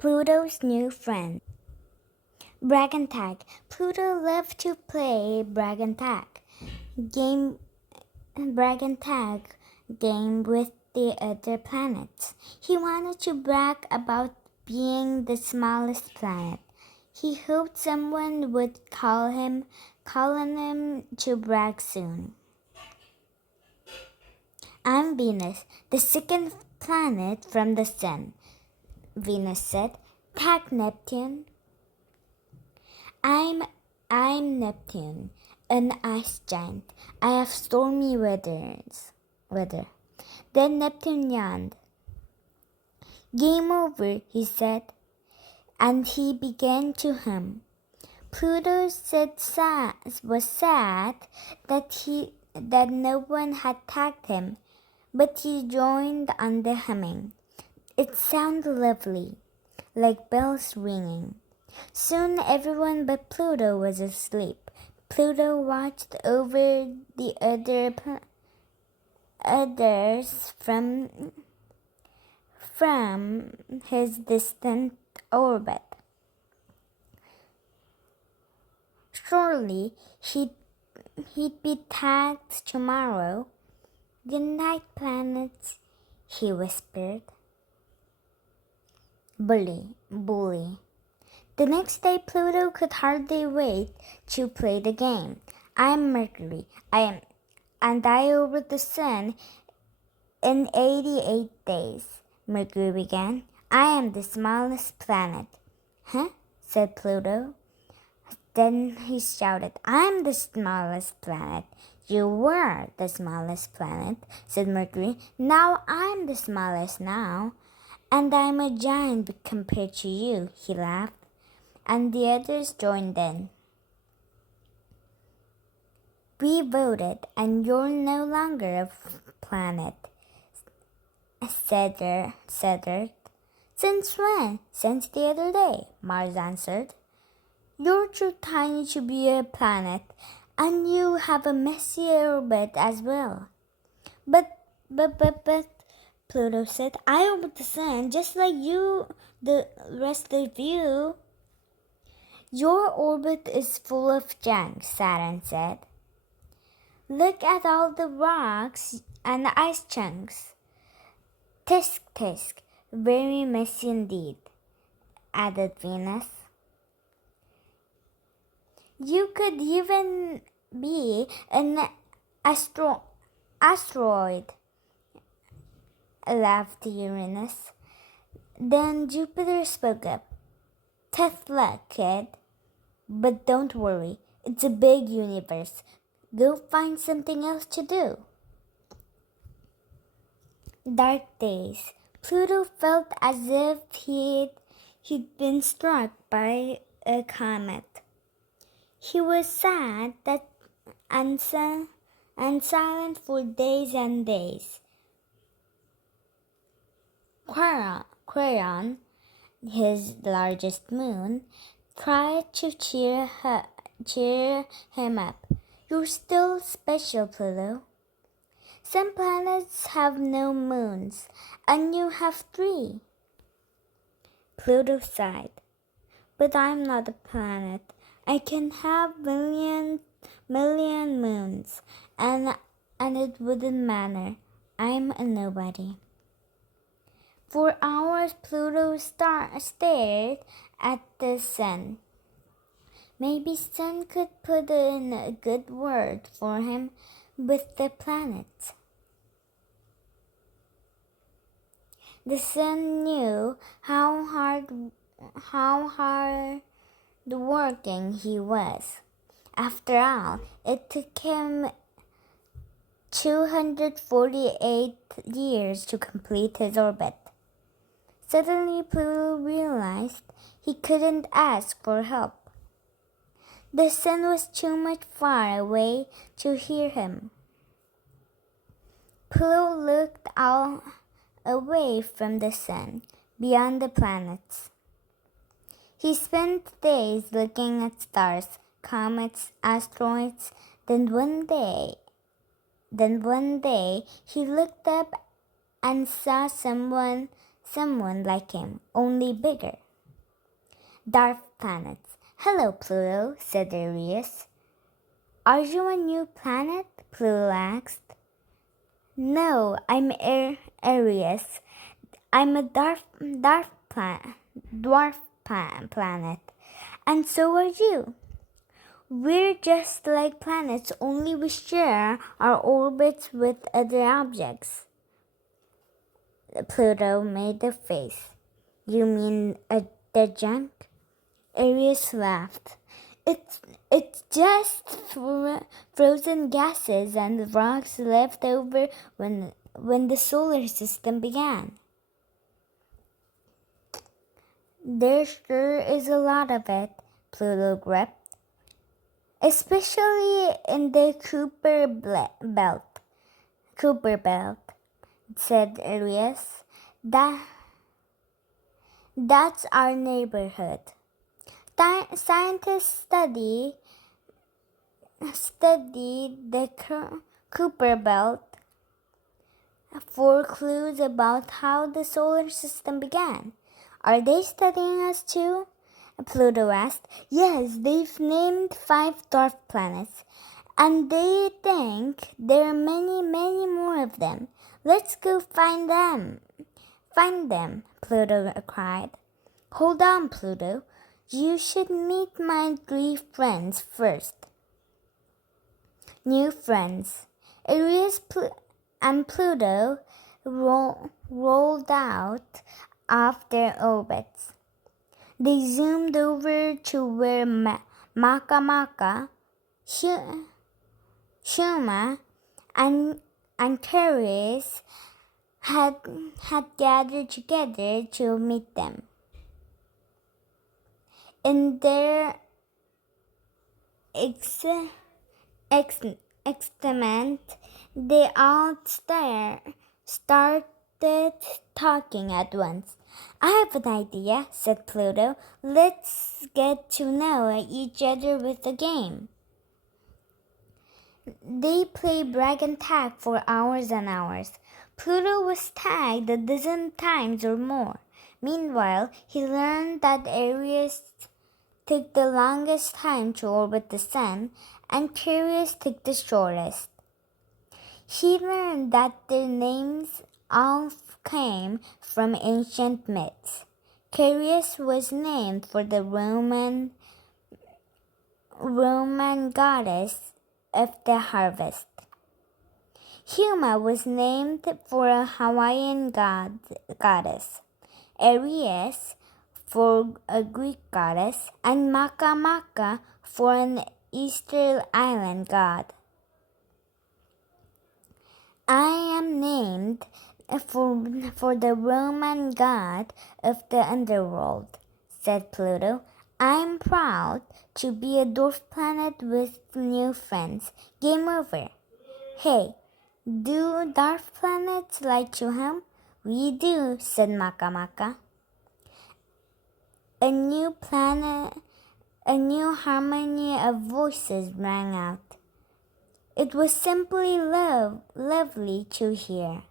Pluto's new friend. Brag and tag. Pluto loved to play brag and tag game with the other planets. He wanted to brag about being the smallest planet. He hoped someone would call on him to brag soon. I'm Venus, the second planet from the sun, Venus said. Tag Neptune. I'm Neptune, an ice giant. I have stormy weather. Then Neptune yawned. Game over, he said, and he began to hum. Pluto was sad that no one had tagged him, but he joined on the humming. It sounded lovely, like bells ringing. Soon everyone but Pluto was asleep. Pluto watched over the others from his distant orbit. Surely he'd be tagged tomorrow. Good night, planets, he whispered. Bully. The next day, Pluto could hardly wait to play the game. I'm Mercury. And I orbit the sun in 88 days, Mercury began. I am the smallest planet. Huh? Said Pluto. Then he shouted, I'm the smallest planet. You were the smallest planet, said Mercury. Now I'm the smallest now. And I'm a giant compared to you, he laughed. And the others joined in. We voted, and you're no longer a planet, said Earth. Since when? Since the other day, Mars answered. You're too tiny to be a planet, and you have a messy orbit as well. But, Pluto said, I orbit the sun just like you, the rest of you. Your orbit is full of junk, Saturn said. Look at all the rocks and ice chunks. Tisk, very messy indeed, added Venus. You could even be an asteroid, laughed Uranus. Then Jupiter spoke up. Tough luck, kid. But don't worry, it's a big universe. Go find something else to do. Dark days. Pluto felt as if he'd been struck by a comet. He was sad and silent for days and days. Quarion, his largest moon, tried to cheer him up. You're still special, Pluto. Some planets have no moons, and you have 3. Pluto sighed. But I'm not a planet. I can have million moons, and it wouldn't matter. I'm a nobody. For hours, Pluto stared at the sun. Maybe sun could put in a good word for him with the planets. The sun knew how hard working he was. After all, it took him 248 years to complete his orbit. Suddenly, Pluto realized he couldn't ask for help. The sun was too much far away to hear him. Pluto looked away from the sun, beyond the planets. He spent days looking at stars, comets, asteroids. Then one day, he looked up and saw someone like him, only bigger. Dwarf planets. Hello, Pluto, said Aries. Are you a new planet? Pluto asked. No, I'm Aries. I'm a dwarf planet. And so are you. We're just like planets, only we share our orbits with other objects. Pluto made a face. You mean the junk? Aries laughed. It's just frozen gases and rocks left over when the solar system began. There sure is a lot of it, Pluto gripped. Especially in the Cooper Belt, said Aries. That's our neighborhood. Scientists study the Cooper Belt for clues about how the solar system began. Are they studying us too? Pluto asked. Yes, they've named 5 dwarf planets, and they think there are many, many more of them. Let's go find them. Find them, Pluto cried. Hold on, Pluto. You should meet my 3 friends first. New friends. Aries and Pluto rolled out of their orbits. They zoomed over to where Maka Maka, Shuma, and Teres had gathered together to meet them. In their excitement, they all started talking at once. I have an idea, said Pluto. Let's get to know each other with a game. They played brag and tag for hours and hours. Pluto was tagged a dozen times or more. Meanwhile, he learned that Aries took the longest time to orbit the sun, and Teres took the shortest. He learned that their names all came from ancient myths. Teres was named for the Roman goddess of the harvest. Huma was named for a Hawaiian goddess. Aries for a Greek goddess, and Maka Maka for an Easter Island god. I am named for the Roman god of the underworld, said Pluto. I'm proud to be a dwarf planet with new friends. Game over. Hey, do dwarf planets like to hum? We do, said Maka Maka. A new harmony of voices rang out. It was simply lovely to hear.